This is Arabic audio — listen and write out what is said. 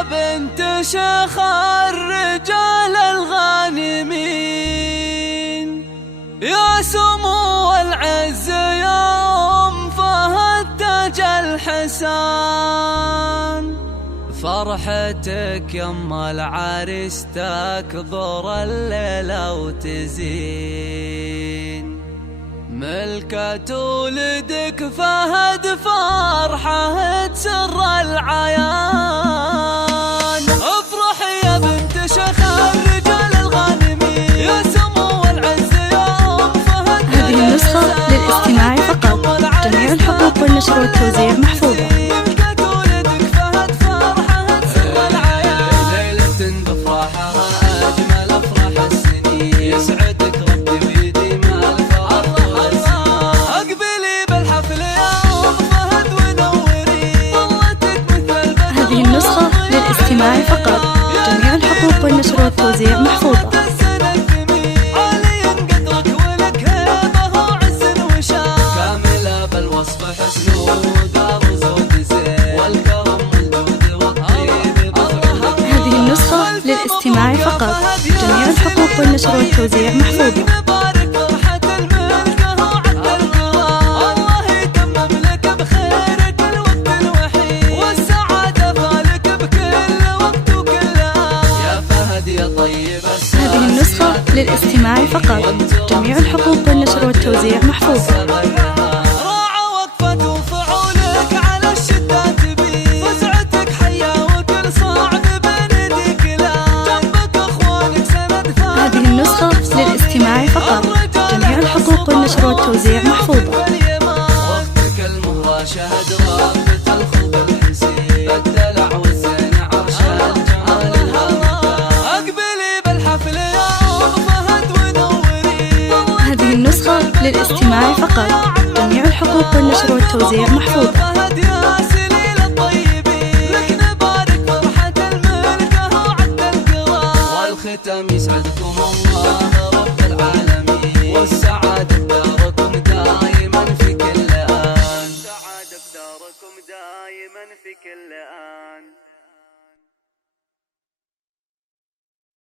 يا بنت شيخ الرجال الغانمين، يا سمو العز يا أم فهد تاج الحسان. فرحتك يما العريس تكبر الليلة وتزين، ملكة ولدك فهد فرحة تسر العيان. افرحي يا بنت شيخ الرجال الغانمين، يا سمو العز يا أم فهد. هذه النسخة للاستماع فقط، جميع الحقوق والنشر والتوزيع محفوظة. هذه النسخة للاستماع فقط، جميع الحقوق والنشر والتوزيع محفوظة. هذه النسخة للاستماع فقط، جميع الحقوق والنشر والتوزيع محفوظة. هذه النسخة للاستماع فقط، جميع الحقوق والنشر والتوزيع محفوظة. راعى وقفة وفعولك على الشدة تبين، فزعتك حيا وكل صعب بنديك لان، جنبك اخوانك سند ثابت. هذه النسخة للاستماع فقط، جميع الحقوق والنشر والتوزيع محفوظة. وقتك المهرة شهد رابط الخلق الحسين، الدلع والزين عرش الجمال الهوى. اقبلي بالحفل يا أم فهد ونوري. هذه النسخة للاستماع فقط، جميع الحقوق والنشر والتوزيع محفوظة. فهد يا سليل الطيبين، لك نبارك فرحة الملكة وعد القران، والختام يسعدكم الله رب العالمين، والسعادة بداركم دائما في كل آن. السعادة بداركم دائما في كل